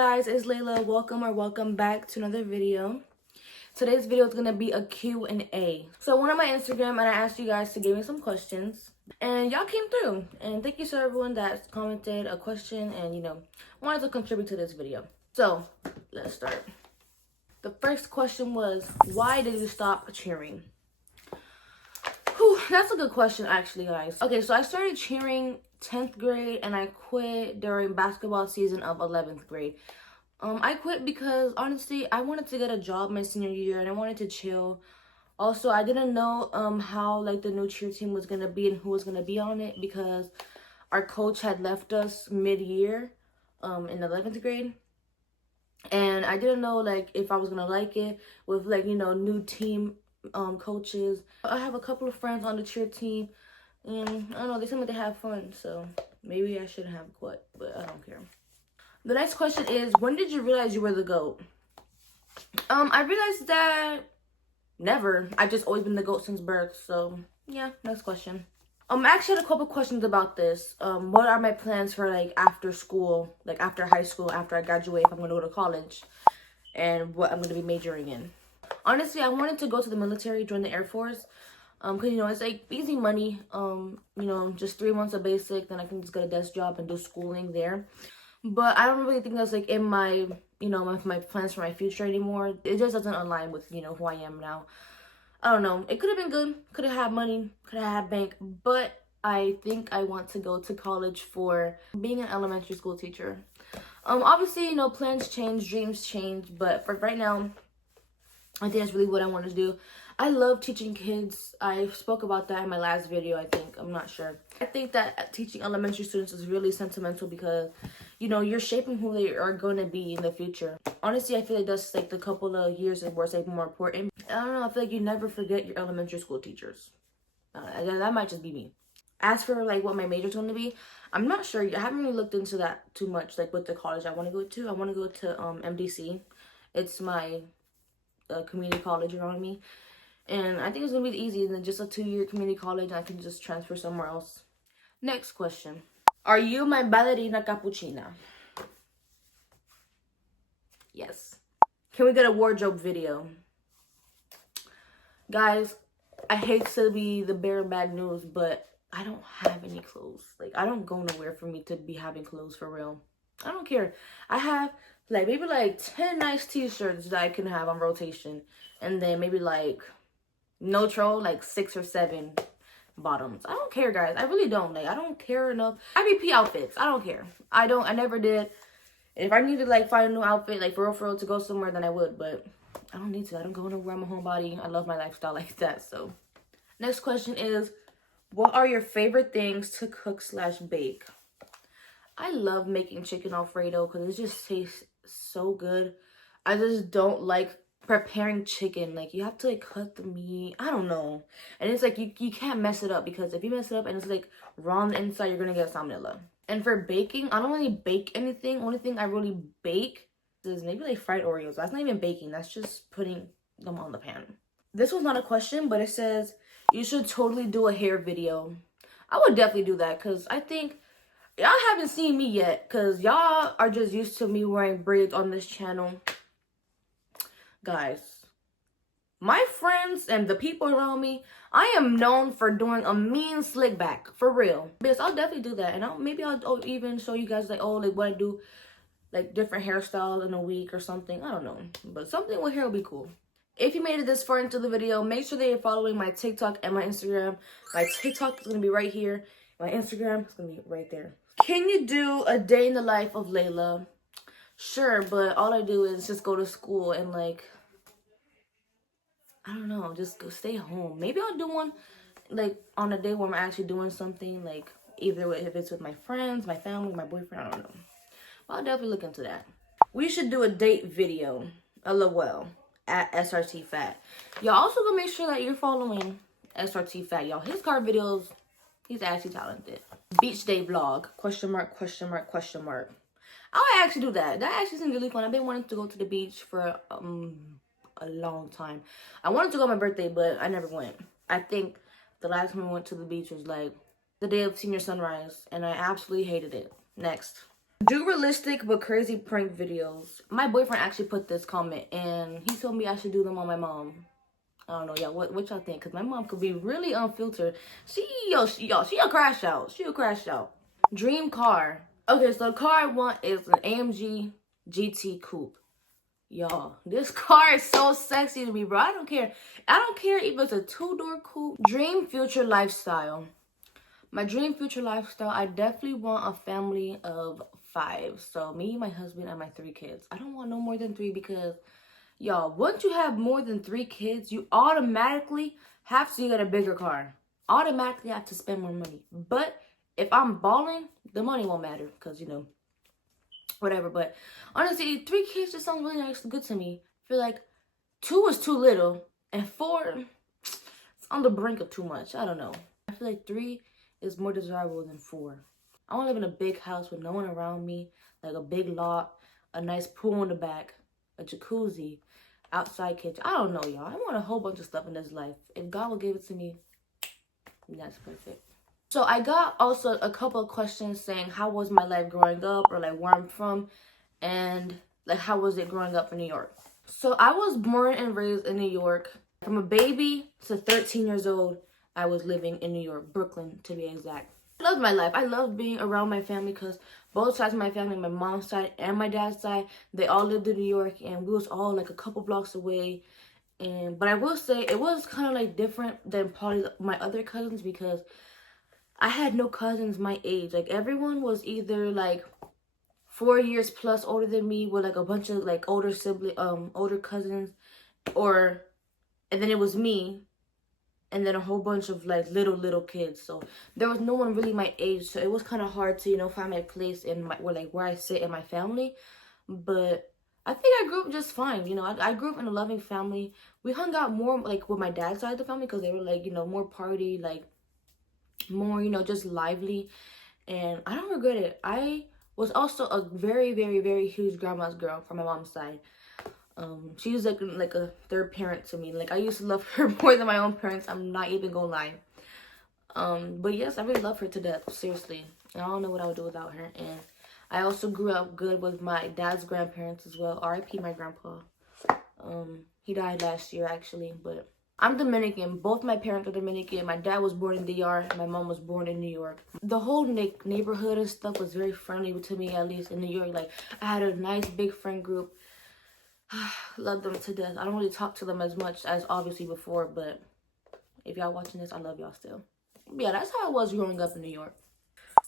guys, it's Layla. Welcome back to another video. Today's video is gonna be a Q&A. So I went on my Instagram and I asked you guys to give me some questions, and y'all came through. And thank you to everyone that commented a question and wanted to contribute to this video. So let's start. The first question was, why did you stop cheering? Whew, that's a good question actually, guys. Okay, so I started cheering 10th grade and I quit during basketball season of 11th grade. I quit because honestly I wanted to get a job my senior year and I wanted to chill. Also, I didn't know how like the new cheer team was gonna be and who was gonna be on it because our coach had left us mid-year in 11th grade, and I didn't know like if I was gonna like it with like new team coaches. I have a couple of friends on the cheer team and I don't know, they seem like they have fun, so maybe I shouldn't have quit, but I don't care. The next question is, when did you realize you were the GOAT? I realized that never. I've just always been the GOAT since birth, so yeah, next question. I actually had a couple questions about this. What are my plans for like after school, like after high school, after I graduate, if I'm gonna go to college, and what I'm gonna be majoring in. Honestly, I wanted to go to the military, join the Air Force, because it's like easy money, just 3 months of basic, then I can just get a desk job and do schooling there. But I don't really think that's like in my my plans for my future anymore. It just doesn't align with who I am now. I don't know, it could have been good, could have had money, could have had bank, but I think I want to go to college for being an elementary school teacher. Obviously plans change, dreams change, but for right now I think that's really what I want to do. I love teaching kids. I spoke about that in my last video, I think. I'm not sure. I think that teaching elementary students is really sentimental because, you're shaping who they are going to be in the future. Honestly, I feel like that's like the couple of years where it's like more important. I don't know. I feel like you never forget your elementary school teachers. That might just be me. As for like what my major is going to be, I'm not sure. I haven't really looked into that too much, like with the college I want to go to. I want to go to MDC. It's my community college around me. And I think it's going to be easy than just a 2-year community college and I can just transfer somewhere else. Next question. Are you my ballerina cappuccina? Yes. Can we get a wardrobe video? Guys, I hate to be the bearer of bad news, but I don't have any clothes. Like, I don't go nowhere for me to be having clothes for real. I don't care. I have like maybe like 10 nice t-shirts that I can have on rotation. And then maybe like like 6 or 7 bottoms. I don't care, guys. I really don't. Like, I don't care enough. IBP outfits. I don't care. I never did. If I need to like find a new outfit, like for real to go somewhere, then I would. But I don't need to. I don't go nowhere. I'm a homebody. I love my lifestyle like that. So next question is, what are your favorite things to cook / bake? I love making chicken Alfredo because it just tastes so good. I just don't like preparing chicken. Like, you have to like cut the meat, I don't know, and it's like you can't mess it up because if you mess it up and it's like raw on the inside, you're gonna get salmonella. And for baking, I don't really bake anything. Only thing I really bake is maybe like fried Oreos. That's not even baking, that's just putting them on the pan. This was not a question, but it says you should totally do a hair video. I would definitely do that because I think y'all haven't seen me yet because y'all are just used to me wearing braids on this channel. Guys, my friends and the people around me, I am known for doing a mean slick back, for real. Because I'll definitely do that, and maybe I'll even show you guys like, like what I do, like different hairstyles in a week or something. I don't know, but something with hair will be cool. If you made it this far into the video, make sure that you're following my TikTok and my Instagram. My TikTok is gonna be right here. My Instagram is gonna be right there. Can you do a day in the life of Layla? Sure, but all I do is just go to school and like, I don't know, just go stay home. Maybe I'll do one like on a day where I'm actually doing something, like either if it's with my friends, my family, my boyfriend, I don't know. But I'll definitely look into that. We should do a date video, LOL, at SRT Fat. Y'all also gonna make sure that you're following SRT Fat, y'all. His car videos, he's actually talented. Beach day vlog, question mark, question mark, question mark. I'll actually do that. That actually seems really fun. I've been wanting to go to the beach for a long time. I wanted to go on my birthday, but I never went. I think the last time I went to the beach was like the day of senior sunrise, and I absolutely hated it. Next. Do realistic but crazy prank videos. My boyfriend actually put this comment and he told me I should do them on my mom. I don't know, y'all. What y'all think? Cause my mom could be really unfiltered. She a crash out. She a crash out. Dream car. Okay, so the car I want is an AMG GT Coupe. Y'all, this car is so sexy to me, bro. I don't care. I don't care if it's a 2-door coupe. Dream future lifestyle. My dream future lifestyle, I definitely want a family of 5. So me, my husband, and my 3 kids. I don't want no more than 3 because, y'all, once you have more than 3 kids, you automatically have to get a bigger car. Automatically have to spend more money. But if I'm balling, the money won't matter because, you know, whatever. But honestly, 3 kids just sounds really nice, good to me. I feel like 2 is too little and 4, it's on the brink of too much. I don't know. I feel like 3 is more desirable than 4. I want to live in a big house with no one around me, like a big lot, a nice pool in the back, a jacuzzi, outside kitchen. I don't know, y'all. I want a whole bunch of stuff in this life. If God will give it to me, that's perfect. So I got also a couple of questions saying how was my life growing up, or like where I'm from, and like how was it growing up in New York. So I was born and raised in New York. From a baby to 13 years old, I was living in New York, Brooklyn to be exact. I loved my life. I loved being around my family because both sides of my family, my mom's side and my dad's side, they all lived in New York, and we was all like a couple blocks away. But I will say it was kind of like different than probably my other cousins because I had no cousins my age. Like everyone was either like 4 years plus older than me with like a bunch of like older cousins, and then it was me, and then a whole bunch of like little kids. So there was no one really my age. So it was kind of hard to, you know, find my place in my where I sit in my family. But I think I grew up just fine. You know, I grew up in a loving family. We hung out more like with my dad's side of the family because they were like, you know, more party, like more, you know, just lively. And I don't regret it. I was also a very, very, very huge grandma's girl from my mom's side. She was like a third parent to me. Like I used to love her more than my own parents. I'm not even gonna lie. But yes, I really love her to death, seriously. And I don't know what I would do without her. And I also grew up good with my dad's grandparents as well. R.I.P. my grandpa. He died last year actually, but I'm Dominican. Both my parents are Dominican. My dad was born in DR. My mom was born in New York. The whole neighborhood and stuff was very friendly to me, at least in New York. Like I had a nice big friend group. Love them to death. I don't really talk to them as much as obviously before, but if y'all watching this, I love y'all still. But yeah, that's how it was growing up in New York.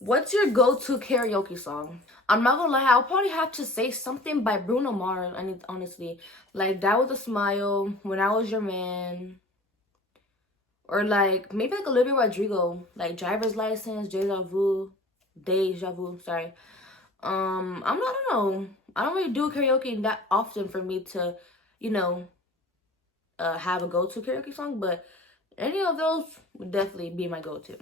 What's your go-to karaoke song? I'm not gonna lie, I'll probably have to say something by Bruno Mars, honestly. Like Die With A Smile, When I Was Your Man, or like maybe like Olivia Rodrigo, like Driver's License, Deja Vu, sorry. I don't know. I don't really do karaoke that often for me to, you know, have a go-to karaoke song, but any of those would definitely be my go-to.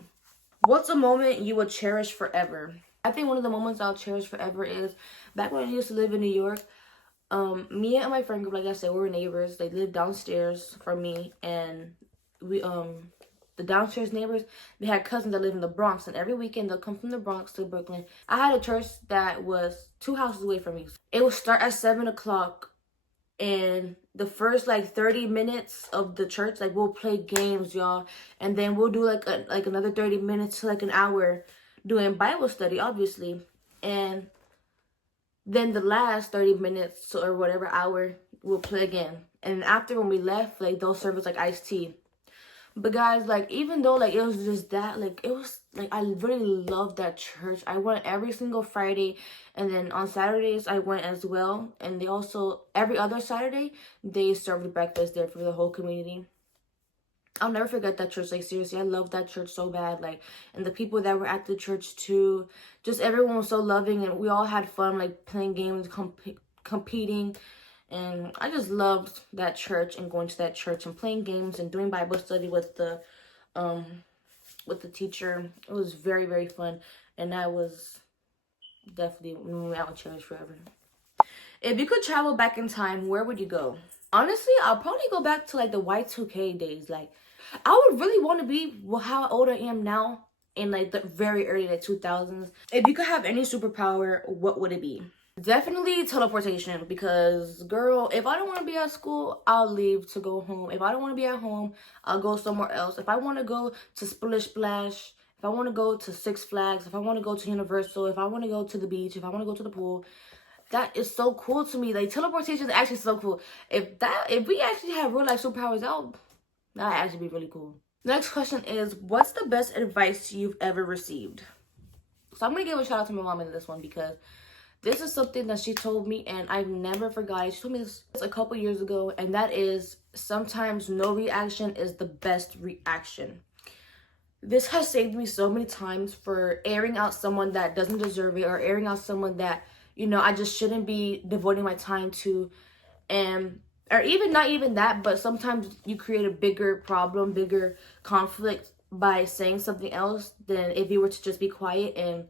What's a moment you would cherish forever? I think one of the moments I'll cherish forever is back when I used to live in New York. Me and my friend group, like I said, we were neighbors. They lived downstairs from me, and we the downstairs neighbors, they had cousins that lived in the Bronx, and every weekend they'll come from the Bronx to Brooklyn. I had a church that was 2 houses away from me. It would start at 7 o'clock, and the first like 30 minutes of the church, like we'll play games, y'all, and then we'll do like another 30 minutes to like an hour doing Bible study, obviously, and then the last 30 minutes or whatever hour we'll play again. And after, when we left, like they'll serve us like iced tea. But guys, like even though like it was just that, like it was like I really loved that church. I went every single Friday, and then on Saturdays I went as well. And they also, every other Saturday, they served breakfast there for the whole community. I'll never forget that church. Like seriously, I loved that church so bad. Like, and the people that were at the church too, just everyone was so loving, and we all had fun, like playing games, competing. And I just loved that church and going to that church and playing games and doing Bible study with the teacher. It was very, very fun, and that was definitely a moment I would cherish forever. If you could travel back in time, where would you go? Honestly, I'll probably go back to like the Y2K days. Like I would really want to be how old I am now in like the very early like 2000s. If you could have any superpower, what would it be? Definitely teleportation, because girl, if I don't want to be at school, I'll leave to go home. If I don't want to be at home, I'll go somewhere else. If I want to go to Splish Splash, if I want to go to Six Flags, if I want to go to Universal, if I want to go to the beach, if I want to go to the pool, that is so cool to me. Like, teleportation is actually so cool. If we actually have real life superpowers, that'd actually be really cool. Next question is, what's the best advice you've ever received? So I'm gonna give a shout out to my mom in this one, because this is something that she told me and I've never forgot. She told me this a couple years ago, and that is, sometimes no reaction is the best reaction. This has saved me so many times for airing out someone that doesn't deserve it, or airing out someone that, you know, I just shouldn't be devoting my time to. And or even not even that, but sometimes you create a bigger problem, bigger conflict by saying something else than if you were to just be quiet and,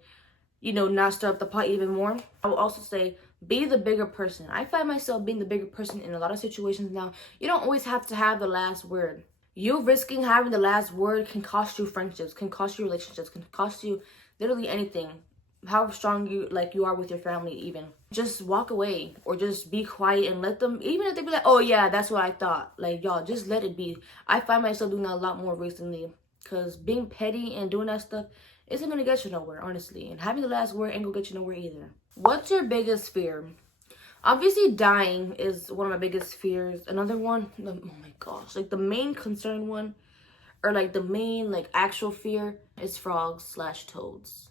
you know, not stir up the pot even more. I will also say, be the bigger person. I find myself being the bigger person in a lot of situations now. You don't always have to have the last word. You risking having the last word can cost you friendships, can cost you relationships, can cost you literally anything. How strong you are with your family even. Just walk away, or just be quiet and let them, even if they be like, oh yeah, that's what I thought. Like, y'all, just let it be. I find myself doing that a lot more recently, because being petty and doing that stuff isn't gonna get you nowhere, honestly. And having the last word ain't gonna get you nowhere either. What's your biggest fear? Obviously, dying is one of my biggest fears. Another one, oh my gosh, like the main concern one, or like the main like actual fear, is frogs/toads.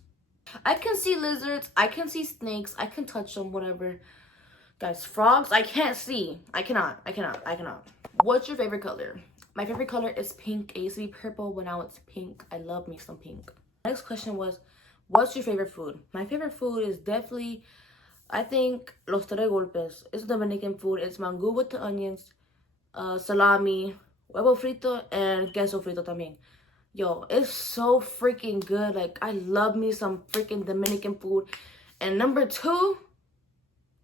I can see lizards, I can see snakes, I can touch them, whatever. Guys, frogs, I can't see. I cannot. What's your favorite color? My favorite color is pink. It used to be purple, but now it's pink. I love me some pink. Next question was, what's your favorite food? My favorite food is definitely, I think, los tres golpes. It's Dominican food. It's mango with the onions, salami, huevo frito, and queso frito también. Yo, it's so freaking good. Like, I love me some freaking Dominican food. And number two,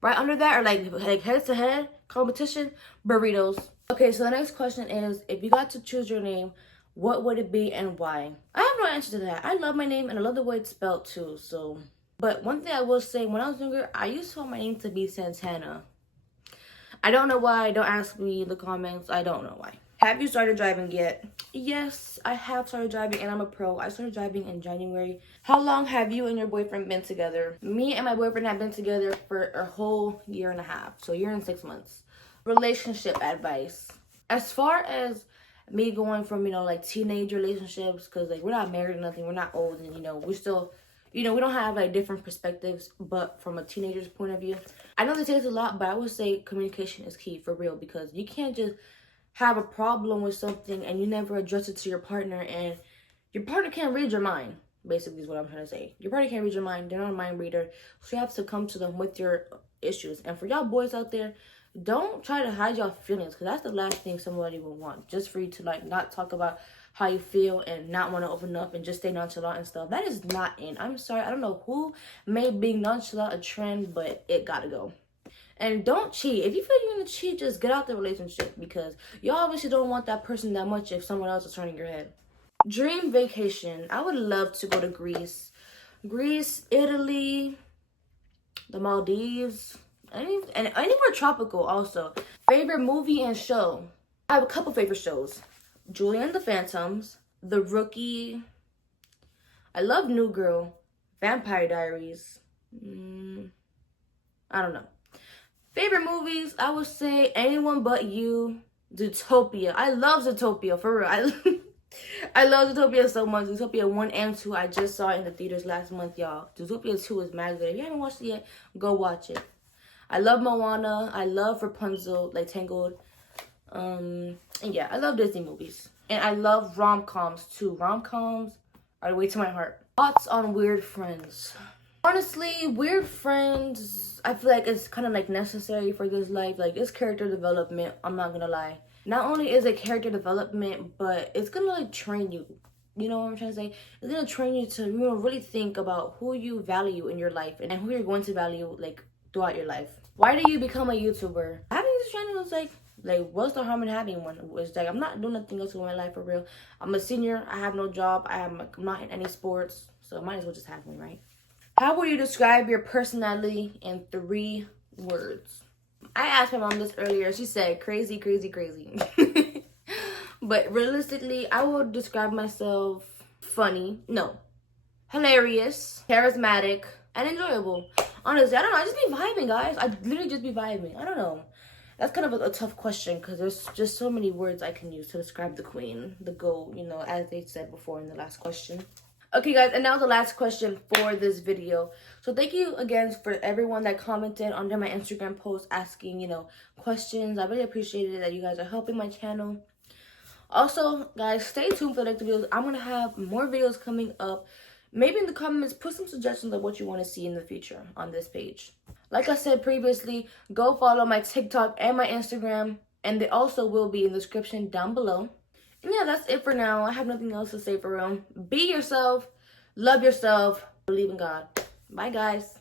right under that, or like head to head competition, burritos. Okay, so the next question is, if you got to choose your name, what would it be and why? I have no answer to that. I love my name and I love the way it's spelled too. So, but one thing I will say, when I was younger, I used to want my name to be Santana. I don't know why. Don't ask me in the comments. I don't know why. Have you started driving yet? Yes, I have started driving, and I'm a pro. I started driving in January. How long have you and your boyfriend been together? Me and my boyfriend have been together for a whole year and a half. So a year and 6 months. Relationship advice. As far as me going from, you know, like teenage relationships, because like we're not married or nothing. We're not old, and, you know, we're still, you know, we don't have like different perspectives, but from a teenager's point of view, I know this takes a lot, but I would say communication is key, for real, because you can't just have a problem with something and you never address it to your partner, and your partner can't read your mind, basically is what I'm trying to say. Your partner can't read your mind. They're not a mind reader, so you have to come to them with your issues. And for y'all boys out there, don't try to hide your feelings, because that's the last thing somebody will want, just for you to like not talk about how you feel and not want to open up and just stay nonchalant and stuff. That is not in. I'm sorry, I don't know who made being nonchalant a trend, but it gotta go. And don't cheat. If you feel you're gonna cheat, just get out the relationship, because you obviously don't want that person that much if someone else is turning your head. Dream vacation. I would love to go to Greece. Greece, Italy, the Maldives, and anywhere tropical also. Favorite movie and show. I have a couple favorite shows. Julie and the Phantoms, The Rookie. I love New Girl, Vampire Diaries. I don't know. Favorite movies, I would say Anyone But You, Zootopia. I love Zootopia, for real. I love Zootopia so much. Zootopia 1 and 2, I just saw it in the theaters last month, y'all. Zootopia 2 is mad good. If you haven't watched it yet, go watch it. I love Moana. I love Rapunzel, like Tangled. And yeah, I love Disney movies. And I love rom-coms too. Rom-coms are the way to my heart. Thoughts on weird friends. Honestly, weird friends, I feel like it's kind of like necessary for this life. Like, it's character development, I'm not gonna lie. Not only is it character development, but it's gonna like train you. You know what I'm trying to say? It's gonna train you to, you know, really think about who you value in your life and who you're going to value like throughout your life. Why do you become a YouTuber? Having this channel is like Like, what's the harm in having one? It's like, I'm not doing nothing else with my life for real. I'm a senior. I have no job. I'm not in any sports. So I might as well just have one, right? How would you describe your personality in 3 words? I asked my mom this earlier. She said crazy, crazy, crazy. But realistically, I would describe myself funny. No. Hilarious, charismatic, and enjoyable. Honestly, I don't know. I just be vibing, guys. I literally just be vibing. I don't know. That's kind of a tough question because there's just so many words I can use to describe the queen, the GOAT, you know, as they said before in the last question. Okay, guys, and now the last question for this video. So thank you again for everyone that commented under my Instagram post asking, you know, questions. I really appreciate it that you guys are helping my channel. Also, guys, stay tuned for the next videos. I'm going to have more videos coming up. Maybe in the comments, put some suggestions of what you want to see in the future on this page. Like I said previously, go follow my TikTok and my Instagram. And they also will be in the description down below. And yeah, that's it for now. I have nothing else to say for real. Be yourself. Love yourself. Believe in God. Bye, guys.